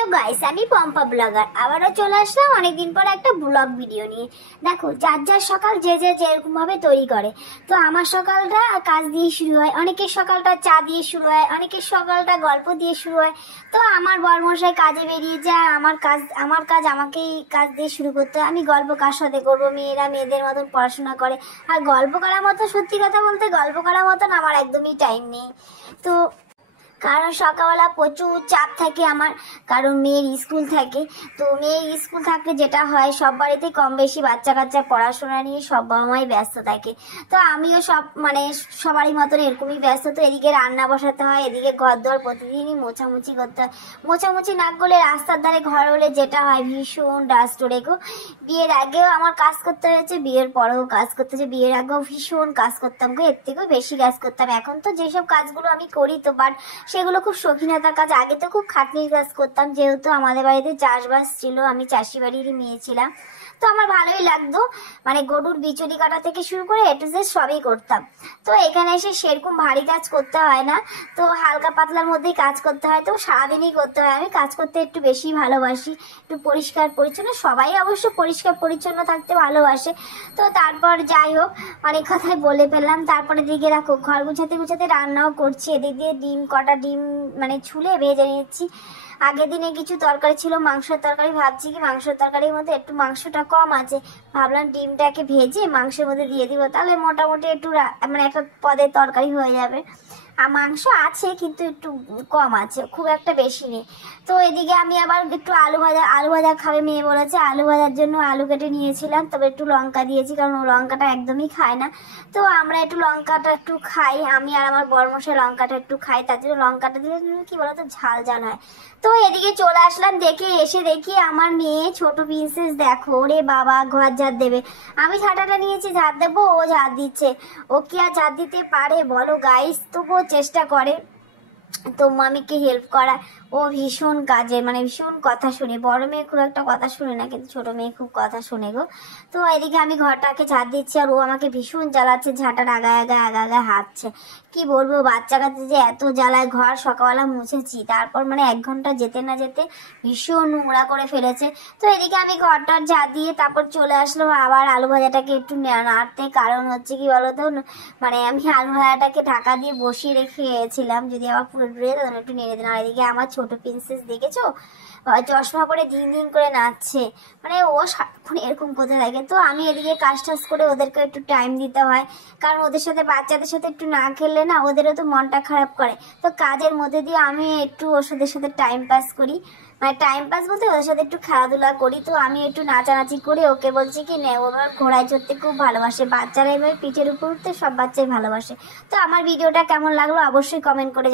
Hello guys, আমি Pampa blogger আবারও চলে আসলাম অনেকদিন পর একটা ব্লগ ভিডিও নিয়ে। দেখো, যার যার সকাল যে যে যেরকম ভাবে তৈরি করে। তো আমার সকালটা কাজ দিয়ে শুরু হয়, অনেকের সকালটা চা দিয়ে শুরু হয়, অনেকের সকালটা গল্প দিয়ে শুরু হয়। তো আমার বরমশাই কাজে বেরিয়ে যায়, আমার কাজ আমাকেই কাজ দিয়ে শুরু করতে হয়। আমি গল্প কার সাথে করবো? মেয়েরা মেয়েদের মতন পড়াশোনা করে, আর গল্প করার মতো, সত্যি কথা বলতে গল্প করার মতন আমার একদমই টাইম নেই। তো কারণ সকালবেলা প্রচুর চাপ থাকে আমার, কারণ মেয়ের স্কুল থাকে। তো মেয়ের স্কুল থাকলে যেটা হয়, সব বাড়িতে কম বেশি বাচ্চা কাচ্চা পড়াশোনা নিয়ে সব বাবা মাই ব্যস্ত থাকে। তো আমিও সবারই মতন এরকমই ব্যস্ত। তো এদিকে রান্না বসাতে হয়, এদিকে ঘর দর প্রতিদিনই মোছামুছি করতে হয়। মোছামুছি না করলে রাস্তার ধারে ঘর হলে যেটা হয়, ভীষণ ডাস্ট ওড়ে গো। বিয়ের আগেও আমার কাজ করতে হয়েছে, বিয়ের পরেও কাজ করতে হয়েছে। বিয়ের আগেও ভীষণ কাজ করতাম গো, এর থেকেও বেশি কাজ করতাম। এখন তো যেসব কাজগুলো আমি করি, তো বাট সেগুলো খুব শৌখিনতার কাজ। আগে তো খুব খাটনির কাজ করতাম, যেহেতু আমাদের বাড়িতে চাষবাস ছিল, আমি চাষি বাড়িরই মেয়ে ছিলাম। তো আমার ভালোই লাগতো, মানে গরুর বিচুলি কাটা থেকে শুরু করে এ টু জেড সবই করতাম। তো এখানে এসে সেরকম ভারী কাজ করতে হয় না, তো হালকা পাতলার মধ্যেই কাজ করতে হয়। তো সারাদিনই করতে হয়। আমি কাজ করতে একটু বেশি ভালোবাসি, একটু পরিষ্কার পরিচ্ছন্ন। সবাই অবশ্য পরিষ্কার পরিচ্ছন্ন থাকতে ভালোবাসে। তো তারপর যাই হোক, অনেক কথাই বলে ফেললাম। তারপরে দিকে রাখো, ঘর গুছাতে গুছাতে রান্নাও করছি। এদিক দিয়ে কটা ডিম মানে ছুলে ভেজে নিচ্ছি। আগের দিনে কিছু তরকারি ছিল, মাংসের তরকারি। ভাবছি কি মাংসের তরকারির মধ্যে একটু মাংসটা কম আছে, ভাবলাম ডিমটাকে ভেজে মাংসের মধ্যে দিয়ে দিব, তাহলে মোটামুটি একটু মানে একটা পদের তরকারি হয়ে যাবে। আর মাংস আছে কিন্তু একটু কম আছে, খুব একটা বেশি নেই। তো এদিকে আমি আবার একটু আলু ভাজা খাবে মেয়ে বলেছে, আলু ভাজার জন্য আলু কেটে নিয়েছিলাম। তবে একটু লঙ্কা দিয়েছি, কারণ ও লঙ্কাটা একদমই খায় না। তো আমরা একটু লঙ্কাটা একটু খাই, আমি আর আমার বরমশাই লঙ্কাটা একটু খাই, তার জন্য লঙ্কাটা দিলে কি বলতো ঝাল ঝাল হয়। তো এদিকে চলে আসলাম, এসে দেখি আমার মেয়ে ছোট প্রিন্সেস, দেখো রে বাবা, ঘর ঝাড় দেবে। আমি ঝাঁটাটা নিয়েছি, ঝাড় দেবো, ও ঝাড় দিচ্ছে। ও কি আর ঝাড় দিতে পারে বলো গাইস? তবুও চেষ্টা করে তো মামিকে হেল্প করা। ও ভীষণ কাজে, মানে ভীষণ কথা শুনে। বড় মেয়ে খুব একটা কথা শুনে না, কিন্তু ছোট মেয়ে খুব কথা শুনে গো। তো এদিকে আমি ঘরটাকে ঝাড় দিচ্ছি, আর ও আমাকে ভীষণ জ্বালাচ্ছে, ঝাঁটার আগা হাঁটছে। কি বলবো, বাচ্চা কাচ্চা যে এত জ্বালায়। ঘর সকালবেলা মুছেছি, তারপর মানে 1 ঘন্টা যেতে না যেতে ভীষণ নোংরা করে ফেলেছে। তো এদিকে আমি ঘরটার ঝাড় দিয়ে তারপর চলে আসলাম আবার আলু ভাজাটাকে একটু নাড়তে। কারণ হচ্ছে কি বলতো, মানে আমি আলু ভাজাটাকে ঢাকা দিয়ে বসিয়ে রেখেছিলাম, যদি আবার পুরো ডুবে তখন একটু নেড়ে দিন। আর এদিকে আমার ছোট প্রিন্সেস দেখেছো, চশমা পরে দিন দিন করে নাচছে, মানে ও সারাক্ষণ এরকম করতে থাকে। তো আমি এদিকে কাজ টাজ করে ওদেরকে একটু টাইম দিতে হয়, কারণ ওদের সাথে, বাচ্চাদের সাথে একটু না খেললে না ওদেরও তো মনটা খারাপ করে। তো কাজের মধ্যে দিয়ে আমি একটু ওদের সাথে টাইম পাস করি, মানে টাইম পাস বলতে ওদের সাথে একটু খেলাধুলা করি। তো আমি একটু নাচানাচি করে ওকে বলছি কি নে, ও আমার ঘোড়ায় চড়তে খুব ভালোবাসে। বাচ্চারা এবার পিঠের উপর উঠতে সব বাচ্চাই ভালোবাসে। তো আমার ভিডিওটা কেমন লাগলো অবশ্যই কমেন্ট করে